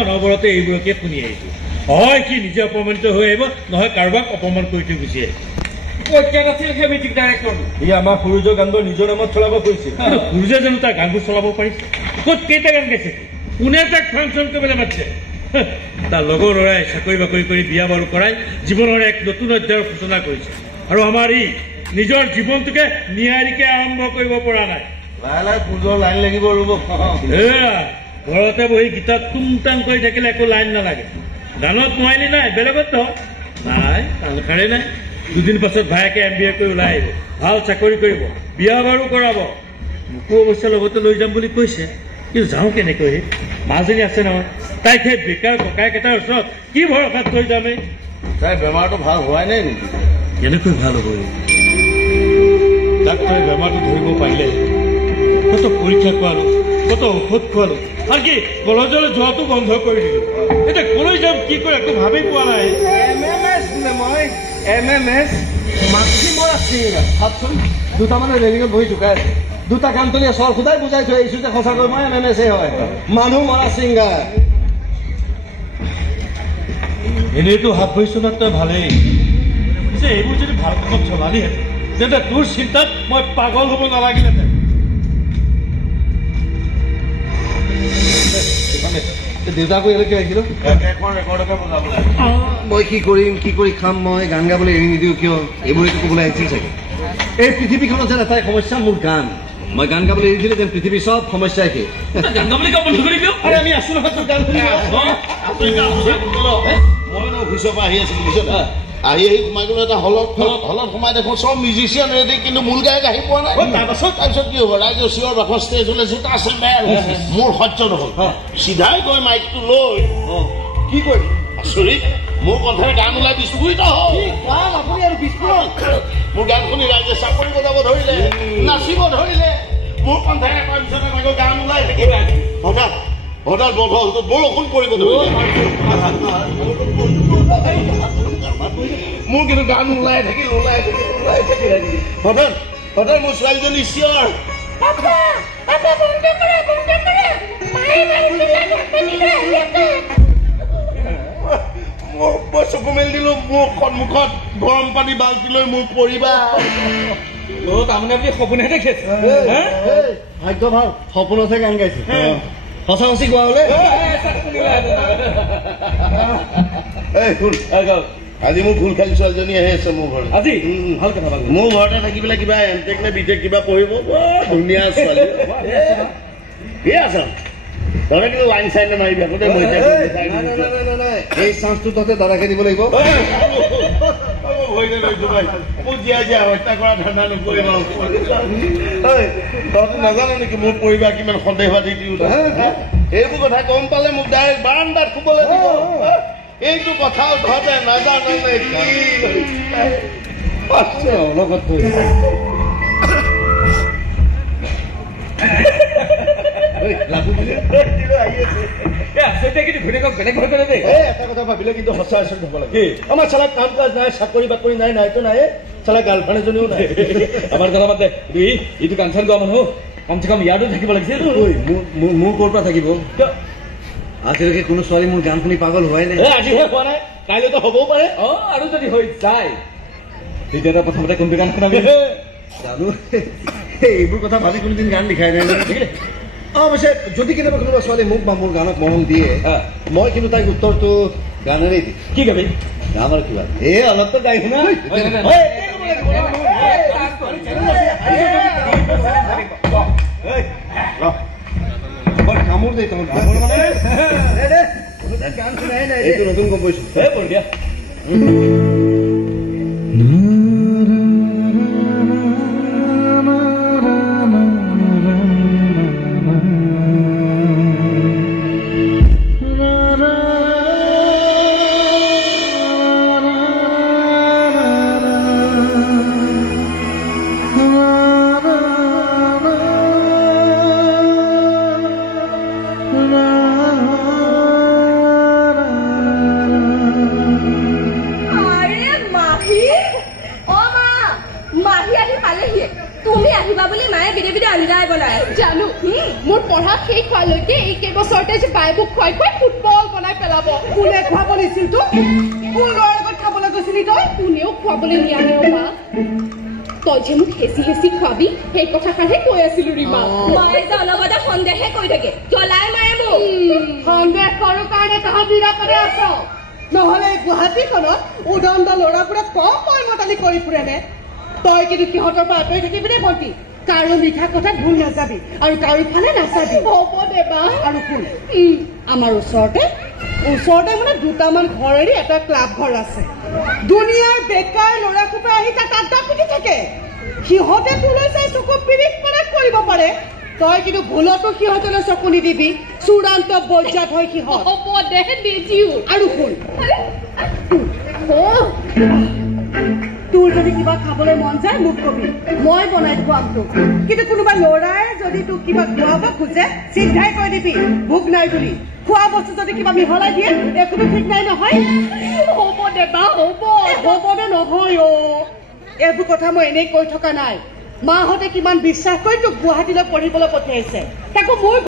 অনবৰতে এইবোৰকে শুনি আহিছোঁ হয় কি নিজে অপমানিত হৈ আহিব নহয় কাৰোবাক অপমান কৰি থৈ গুচি আহিব ই আমাৰ সুৰুজৰ গানবোৰ নিজৰ নামত চলাব পাৰিছে সুৰুজে জানো তাৰ গানবোৰ চলাব পাৰিছে ক'ত কেইটা গান গাইছে কোনে তাক ফাংচন কৰিবলৈ মাতিছে তাৰ লগৰ ল'ৰাই চাকৰি বাকৰি কৰি বিয়া বাৰু কৰাই জীৱনৰ এক নতুন অধ্যায়ৰ সূচনা কৰিছে আৰু আমাৰ ই নিজৰ জীৱনটোকে নিয়াৰিকে আৰম্ভ কৰিব পৰা নাই লাহে লাহে পূজৰ লাইন লাগিব ৰ'ব ঘৰতে বহি গীতাত টুংটাং কৰি থাকিলে একো লাইন নালাগে গানত নোৱাৰিলি নাই বেলেগত ধৰ নাই কাণখাৰে নাই দুদিন পাছত ভায়েকে MBA কৰি ওলাই আহিব ভাল চাকৰি কৰিব বিয়া বাৰু কৰাব মোকো অৱশ্যে লগতে লৈ যাম বুলি কৈছে কিন্তু যাওঁ কেনেকৈ মাজনী আছে নহয় তাইক সেই বেকাৰ ককাইকেইটাৰ ওচৰত কি ভৰসাত থৈ যামে তাই বেমাৰটো ভাল হোৱাই নাই নেকি কেনেকৈ ভাল হ'ব ডাক্তৰে বেমাৰটো ধৰিব পাৰিলে কত পৰীক্ষা খোৱালো কত ঔষধ খোৱালো আৰু কি কলেজলৈ যোৱাটো বন্ধ কৰি দিলো এতিয়া কলৈ যাম কি কৰি একো ভাবি পোৱা নাই MMS মাক্সিমৰ আছিল ভাবচোন দুটামানে ৰেলিঙত বহি ঢুকাই আছে দুটা কাণতলীয়া চৰ খুদাই বুজাই থৈ আহিছো যে সঁচাকৈ মই MMS হয় মানুহ মৰা ছিংগাৰ এনেইতো হাত ভৰিছো না তই ভালেই যে এইবোৰ যদি ভাল কামত চলালিহেঁতেন তেন্তে তোৰ চিন্তাত মই পাগল হ'ব নালাগিলেহেঁতেন দেউতাকো ইয়ালৈকে আহিছিলো মই কি কৰি খাম মই গান গাবলৈ এৰি নিদিওঁ কিয় এইবোৰেতো ক'বলৈ আহিছিল চাগে এই পৃথিৱীখনত যেন এটাই সমস্যা মোৰ গান মই গান গাবলৈ এৰি দিলে যেন পৃথিৱীৰ চব সমস্যাই শেষ গান গাবলৈ বন্ধ কৰি দিওঁ আমি আছো নহয় তোৰ গান শুনি মই অফিচৰ পৰা আহি আছিলো বুজিছ আহি সোমাই গ'লো এটা হলত সোমাই দেখো চব মিউজিচিয়ান ৰেডি কিন্তু মূল গায়ক আহি পোৱা নাই তাৰপিছত কি হ'ব ৰাইজৰ চিঞৰ বাখৰ ষ্টেজলৈ জোতা আছে মোৰ সহ্য নহ'ল চিধাই গৈ মাইকটো লৈ কি কৰিম আচৰিত মোৰ কণ্ঠেৰে গান ওলাই বিস্ফোৰিত হ'ল মোৰ গান শুনি ৰাইজে চাপৰি বজাব ধৰিলে নাচিব ধৰিলে মোৰ কণ্ঠেৰে তাৰপিছত আকৌ গান ওলাই থাকিল হঠাৎ বৰষুণ পৰিব ধৰিলে মোৰ কিন্তু গান ওলাই থাকিল হঠাৎ মোৰ ছোৱালীজনী চিঞৰ মই চকু মেলি দিলো মোৰ সন্মুখত গৰম পানী বাল্টি লৈ মোৰ পৰিবাৰ তাৰমানে আপুনি সপোনহে দেখিছে ভাগ্য ভাল সপোনতহে গান গাইছে সঁচা সঁচি গোৱা হলে আজি মোৰ ভুল খালি ছোৱালীজনী আহি আছে মোৰ ঘৰত আজি ভাল কথা মোৰ ঘৰতে থাকি পেলাই কিবা এমটেক নে বিটেক কিবা পঢ়িব ধুনীয়া ছোৱালী আছা তহঁতে কিন্তু লাইন চাইন মাৰিবি আগতে মই এই চান্সটো তহঁতে দাদাকে দিব লাগিব হত্যা কৰা ধান্দা নকৰিব তহঁতে নাজানো নেকি মোৰ পৰিবাৰ কিমান সন্দেহবাদী এইবোৰ কথা গম পালে মোক ডাইৰেক্ট বাৰান্দাত শুবলৈ দিব এইটো কথাও তহঁতে নাজানো লগত এটা কথা ভাবিলে কিন্তু সঁচা আচৰিত হ'ব লাগে আমাৰ চালা কাম কাজ নাই চাকৰি বাকৰি নাই নাইতো নাই চালা গাৰ্লফ্ৰেণ্ড এজনীও নাই আমাৰ কথা মাতে এইটো গান চান গোৱা মানুহ কমচে কম ইয়াতো থাকিব লাগিছিল মোৰ ক'ৰ পৰা থাকিব আজিলৈকে কোনো ছোৱালী মোৰ গান শুনি পাগল হোৱাই নাই আজিহে হোৱা নাই কাইলৈতো হ'বও পাৰে আৰু যদি হৈ যায় তেতিয়া প্ৰথমতে কোনটো গান শুনাবি জানো এইবোৰ কথা ভাবি কোনোদিন গান লিখাই নাই অৱশ্যে যদি কেতিয়াবা কোনোবা ছোৱালী মোক বা মোৰ গানক মৰম দিয়ে মই কিন্তু তাইক উত্তৰটো গানেৰেই দিম কি গাবি গাম আৰু কিবা অলপতো গাই শুনা কামোৰ দেই তোমাৰ গান শুনাই নাই এইটো নতুন কম্প'জিশ্যন দিয়া জানো মোৰ পঢ়া শেষ হোৱালৈকে এই কেইবছৰতে যে বাই বুক খুৱাই ফুটবল কোনে খুৱাব নিছিল তোক কোন ল'ৰাৰ লগত খাবলৈ গৈছিলি তই কোনেও খুৱাবলৈ নিয়া নাই মা তই যে মোক হেঁচি হেঁচি খুৱাবি সেই কথাষাৰহে কৈ আছিলো ৰীমা মায়ে যে অনবৰতে সন্দেহে কৰি থাকে জ্বলাই মাৰে মোক সন্দেহ কৰোঁ কাৰণে তহঁত নিৰাপদে আছ নহ'লে গুৱাহাটীখনত উদণ্ড ল'ৰাবোৰে কম মইমতালি কৰি ফুৰেনে তই কিন্তু সিহঁতৰ পৰা আঁতৰি থাকিবি দেই ভণ্টি কাৰো মিঠা কথাত ভুল নাযাবি আৰু কাৰো ফালে নাচাবি হ'ব দে বা আৰু শুন আমাৰ ওচৰতে মানে দুটামান ঘৰ এৰি এটা ক্লাব ঘৰ আছে দুনিয়াৰ বেকাৰ ল'ৰা সোপা আহি তাত আড্ডা পিটি থাকে সিহঁতে তোলৈ চাই চকু পিৰিক পৰাগ কৰিব পাৰে তই কিন্তু ভুলতো সিহঁতলৈ চকু নিদিবি চূড়ান্ত বজ্জাত হয় সিহঁত হ'ব দে নিদিও আৰু শুন তোৰ যদি কিবা খাবলৈ মন যায় মোক কবি মই বনাই খুৱাম তোক কিন্তু কোনোবা ল'ৰাই যদি তোক কিবা খুৱাব খোজে চিধাই কৈ দিবি ভোক নাই বুলি খোৱা বস্তু যদি কিবা মিহলাই দিয়ে একোতো ঠিক নাই নহয় হ'ব দে বা হ'ব দে নহয় এইবোৰ কথা মই এনেই কৈ থকা নাই মাহঁতে কিমান বিশ্বাস কৰি তোক গুৱাহাটীলৈ পঢ়িবলৈ পঠিয়াইছে তাকো মোৰ